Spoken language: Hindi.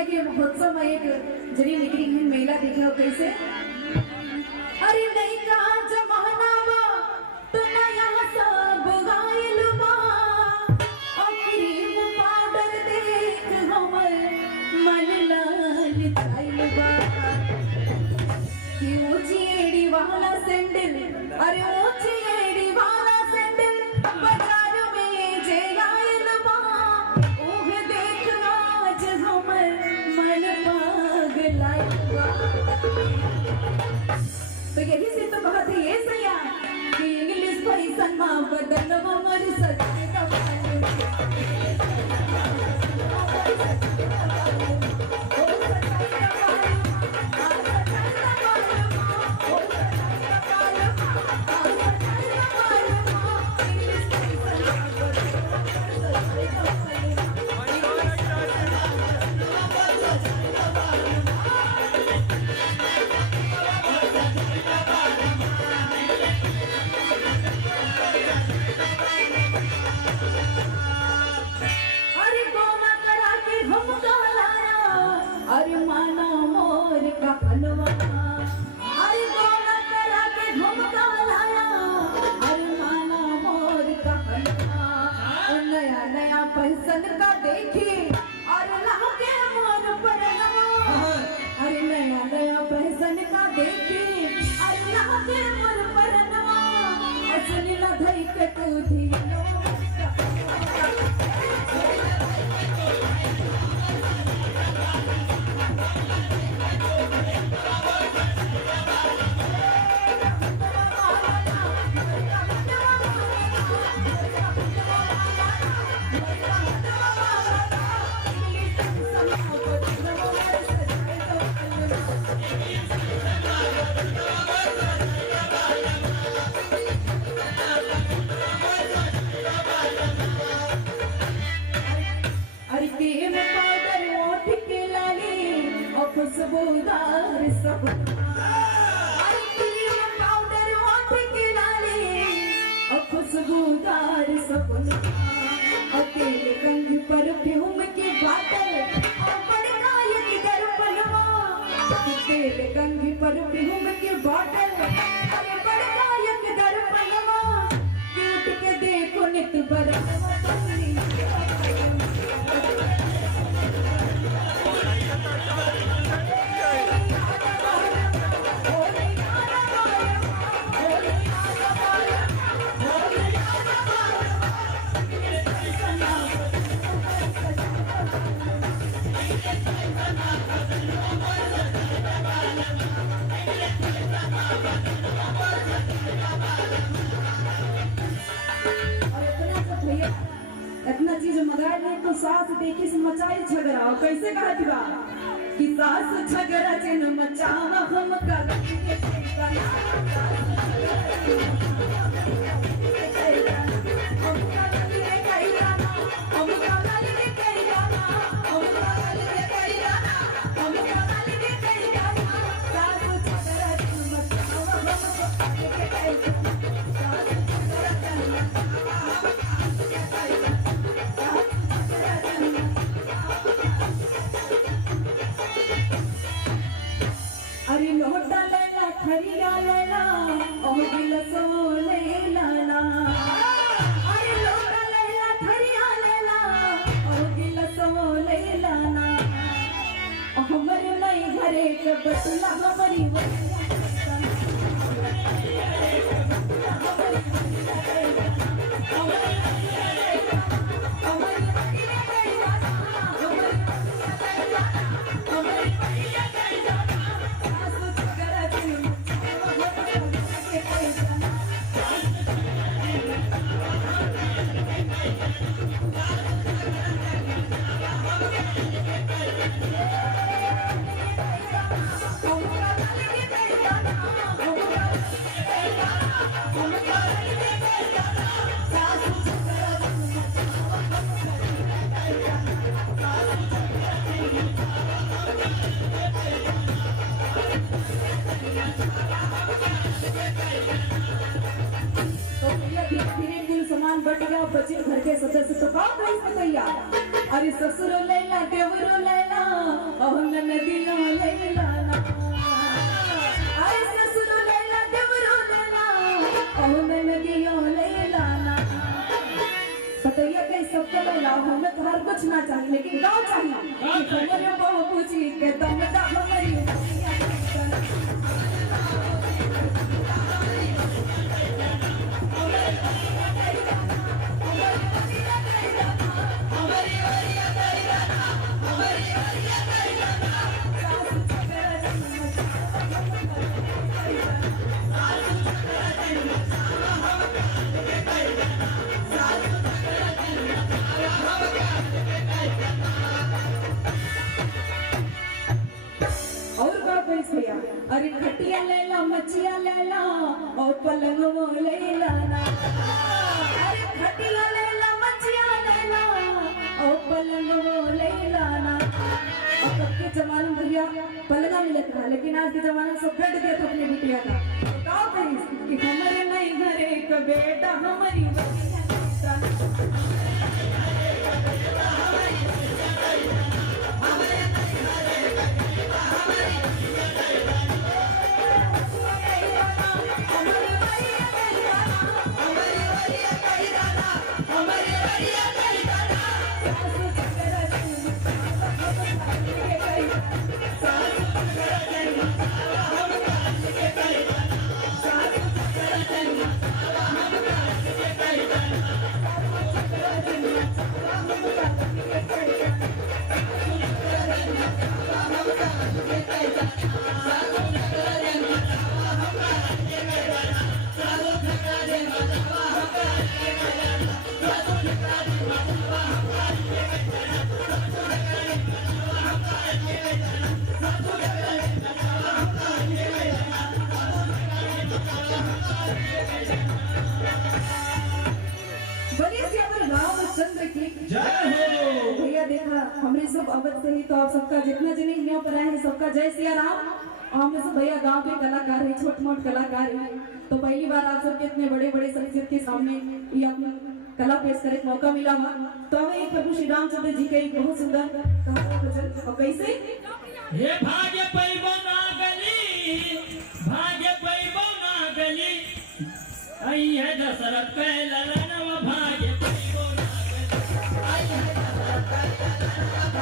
है कि महोत्सव में एक जरी निकली है मेला देखे हो कैसे। अरे नहीं कहा जमाना बा तो नया सब गायल बा और क्रीम पाउडर देख हमर मन लाल चाइल बा कि ऊंची एड़ी वाला सैंडल, अरे ऊंची एड़ी वाला सैंडल बाजार में जे आयल बा ओहे देख आज हमर मन पागल आइल बा। तो यही से तो बात है ये सैया कि इंग्लिश पैसा मां बदन हमर सच्चे पैसन का देखी और लाके मोर परनवा। अरे नया नया पैसन का देखी और लाके मोर परनवा असली ला धई के तू धिनो खुशबूदार सब पाउडर ओठ के लाले और खुशबूदार सपना और तेरे गंध परफ्यूम की बाटल और बड़का ये दर्पणवा तेरे गंध परफ्यूम की बाटल और बड़का ये दर्पणवा उठ के देखो नित बरसवा इतना चीज मंगाए नहीं तो सास देखी से मचाई झगड़ा और कैसे कहा दिवा कि सास झगड़ा जिन मचावा हम कर हरिया लैला ओ गिलसो लैला अरे लोटा लैला हरिया लैला ओ गिलसो लैला हमर नहीं घरे के बटुला हमारी बट गया बच्चे घर के सदस्य तो कौन रही तैयार। अरे ससुर लैला देवरो लैला अहन नदिया लैला ना अरे ससुर लैला देवरो लैला अहन नदिया लैला ना बताइए कई सबके लैला हमें तो हर कुछ ना चाहिए लेकिन गाँव चाहिए हमारे बहु पूछी के दम दा हमारी अरे खटिया लैला मचिया लैला और पलंग वो लैला ना अरे खटिया लैला मचिया लैला और पलंग वो लैला ना और कब के जमाने में भैया पलंगा मिलता था लेकिन आज के जमाने में सब बेड दिया था अपने बिटिया का कहा कहीं कि हमारे नहीं घरे का बेटा हमारी भैया देखा हमरे सब अवध से ही तो आप सबका जितना जिन्हें यहाँ पर आए हैं सबका जय सिया राम और हम सब भैया गांव के कलाकार है छोट मोट कलाकार है तो पहली बार आप सबके इतने बड़े बड़े शख्सियत के सामने ये अपना कला पेश करे मौका मिला हुआ तो हमें प्रभु श्री रामचंद्र जी का एक बहुत सुंदर कहानी भजन और कैसे हे भाग्य पैबो ना गली आई है दशरथ पे ललन भाग्य पैबो ना गली आई है दशरथ पे ललन